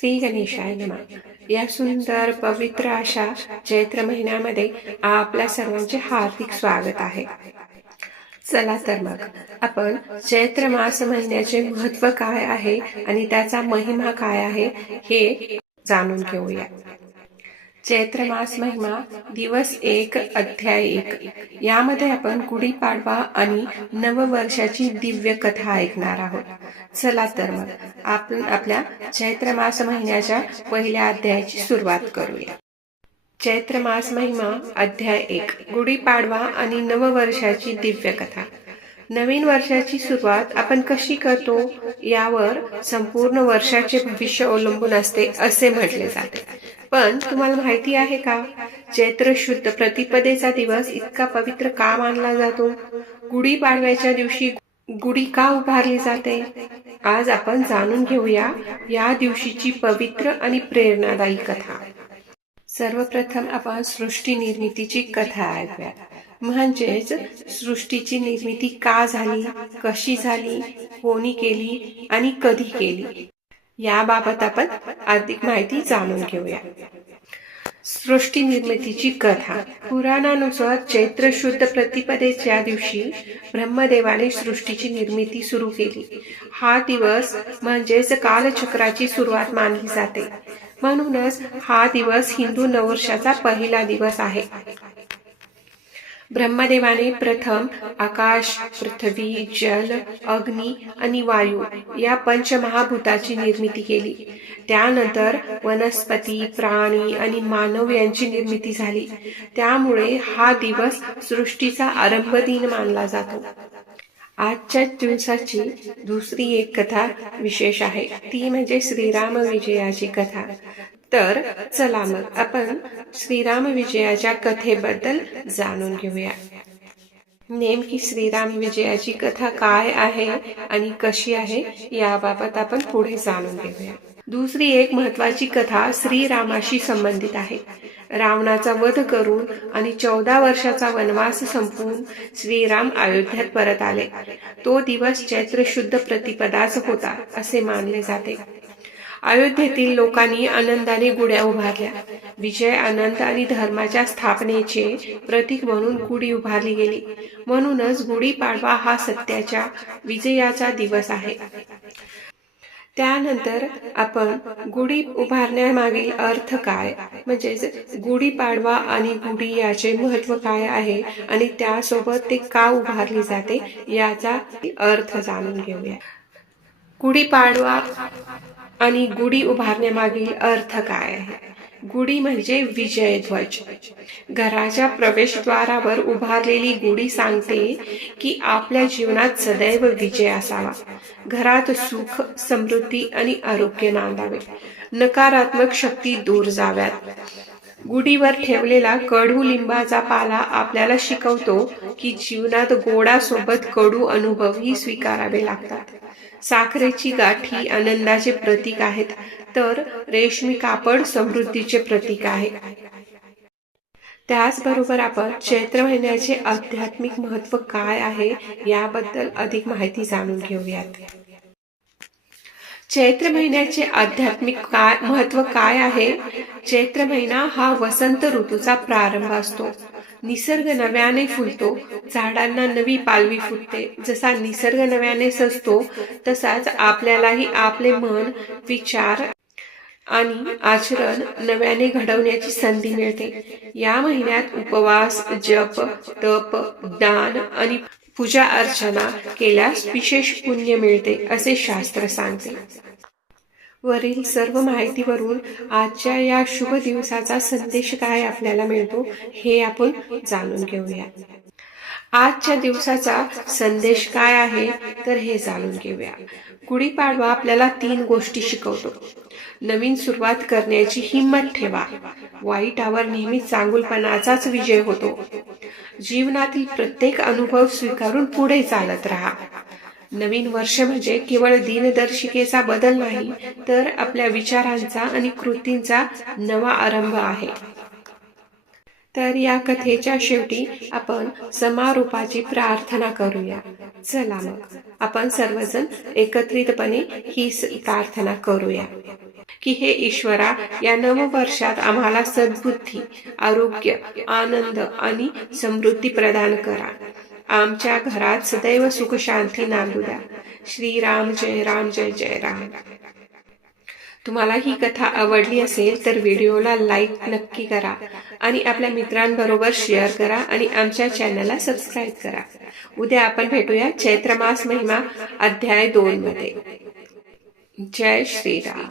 श्री गणेशाय नमः. या सुंदर पवित्र अशा चैत्र महिन्यामध्ये आपल्या सर्वांचे हार्दिक स्वागत आहे. चला तर मग आपण चैत्र मास महिन्याचे महत्व काय आहे आणि त्याचा महिमा काय आहे हे जाणून घेऊया. चैत्र मास महिमा दिवस 1 अध्याय 1 यामध्ये आपण गुढीपाडवा आणि नववर्षाची दिव्य कथा ऐकणार आहोत. चला तर मग आपण आपल्या चैत्र मास महिन्याच्या पहिल्या अध्यायाची सुरुवात करूया. चैत्र मास महिमा अध्याय 1 गुढीपाडवा आणि नववर्षाची दिव्य कथा. नवीन वर्षाची सुरुवात आपण कशी करतो यावर संपूर्ण वर्षाचे भविष्य अवलंबून असते असे म्हटले जाते. पण तुम्हाला माहिती आहे का, चैत्र शुद्ध प्रतिपदेचा दिवस इतका पवित्र का मानला जातो? गुढीपाडव्याच्या दिवशी गुढी का उभारली जाते? आज आपण जाणून घेऊया या दिवशीची पवित्र आणि प्रेरणादायी कथा. सर्वप्रथम आपण सृष्टी निर्मितीची कथा ऐकूया. म्हणजेच सृष्टीची निर्मिती का झाली, कशी झाली, कोणी केली आणि कधी केली याबाबत आपण अधिक माहिती जाणून घेऊया. सृष्टी निर्मितीची कथा. पुराणानुसार चैत्र शुद्ध प्रतिपदेच्या दिवशी ब्रह्मदेवाने सृष्टीची निर्मिती सुरू केली. हा दिवस म्हणजेच कालचक्राची सुरुवात मानली जाते. म्हणूनच हा दिवस हिंदू नववर्षाचा पहिला दिवस आहे. ब्रह्मदेवाने प्रथम आकाश, पृथ्वी, जल, अग्नी आणि वायू या पंचमहाभूताची निर्मिती केली. त्यानंतर वनस्पती, प्राणी आणि मानव यांची निर्मिती झाली. त्यामुळे हा दिवस सृष्टीचा आरंभ दिन मानला जातो. आजच्या दिवसाची दुसरी एक कथा विशेष आहे, ती म्हणजे श्रीराम विजयाची कथा. तर चला मग आपण श्रीराम विजयाच्या कथेबद्दल जाणून घेऊया. नेमकी श्रीराम विजयाची कथा काय आहे आणि कशी आहे याबाबत आपण पुढे जाणून घेऊया. दुसरी एक महत्वाची कथा श्रीरामाशी संबंधित आहे. रावणाचा वध करून आणि 14 वर्षाचा वनवास संपवून श्रीराम अयोध्येत परत आले. तो दिवस चैत्र शुद्ध प्रतिपदाच होता असे मानले जाते. अयोध्येतील लोकांनी आनंदाने गुढ्या उभारल्या. विजय, आनंद आणि धर्माच्या स्थापनेचे प्रतीक म्हणून गुढी उभारली गेली. म्हणूनच गुढीपाडवा हा सत्याच्या विजयाचा दिवस आहे. त्यानंतर आपण गुढी उभारण्यामागील अर्थ काय, म्हणजेच गुढीपाडवा आणि गुढी याचे महत्व काय आहे आणि त्यासोबत ते का उभारली जाते याचा अर्थ जाणून घेऊया. गुढीपाडवा आणि गुढी उभारण्यामागील अर्थ काय आहे? गुढी म्हणजे विजय ध्वज. घराच्या प्रवेशद्वारावर उभारलेली गुढी सांगते की आपल्या जीवनात सदैव विजय असावा. घरात सुख, समृद्धी आणि आरोग्य नांदावे. नकारात्मक शक्ती दूर जाव्यात. गुढीवर ठेवलेला कडुलिंबाचा पाला आपल्याला शिकवतो की जीवनात गोडासोबत कडू अनुभवही स्वीकारावे लागतात. साखरेची गाठी आनंदाचे प्रतीक आहेत, तर रेशमी कापड समृद्धीचे प्रतीक आहे. त्याचबरोबर आपण चैत्र महिन्याचे आध्यात्मिक महत्व काय आहे याबद्दल अधिक माहिती जाणून घेऊयात. चैत्र महिन्याचे आध्यात्मिक महत्व काय आहे? चैत्र महिना हा वसंत ऋतूचा प्रारंभ असतो. निसर्ग नव्याने फुलतो. झाडांना नवी पालवी फुटते. जसा निसर्ग नव्याने सजतो तसाच आपल्यालाही आपले मन, विचार आणि आचरण नव्याने घडवण्याची संधी मिळते. या महिन्यात उपवास, जप, तप, दान आणि पूजा अर्चना केल्यास विशेष पुण्य मिळते असे शास्त्र सांगते. वरील सर्व माहितीवरून आजच्या या शुभ दिवसाचा संदेश काय आपल्याला मिळतो हे आपण जाणून घेऊया. आजच्या दिवसाचा संदेश काय आहे तर हे जाणून घेऊया. गुढीपाडवा आपल्याला 3 गोष्टी शिकवतो. नवीन सुरुवात करण्याची हिंमत ठेवा. वाईटावर नेहमी चांगुलपणाचाच विजय होतो. जीवनातील प्रत्येक अनुभव स्वीकारून पुढे चालत राहा. नवीन वर्ष म्हणजे केवळ दिनदर्शिकेचा बदल नाही, तर आपल्या विचारांचा आणि कृतींचा नवा आरंभ आहे. तर या कथेच्या शेवटी आपण समारोपाची प्रार्थना करूया. चला मग आपण सर्वजण एकत्रितपणे ही प्रार्थना करूया. की हे ईश्वरा, या नववर्षात आम्हाला सद्बुद्धी, आरोग्य, आनंद आणि समृद्धी प्रदान करा. आमच्या घरात सदैव सुख शांती नांदू द्या. श्रीराम जय राम, जय जय राम. तुम्हाला ही कथा आवडली असेल तर व्हिडिओला लाईक नक्की करा आणि आपल्या मित्रांबरोबर शेअर करा आणि आमच्या चॅनलला सबस्क्राईब करा. उद्या आपण भेटूया चैत्र मास महिमा अध्याय 2 मध्ये. जय श्रीराम.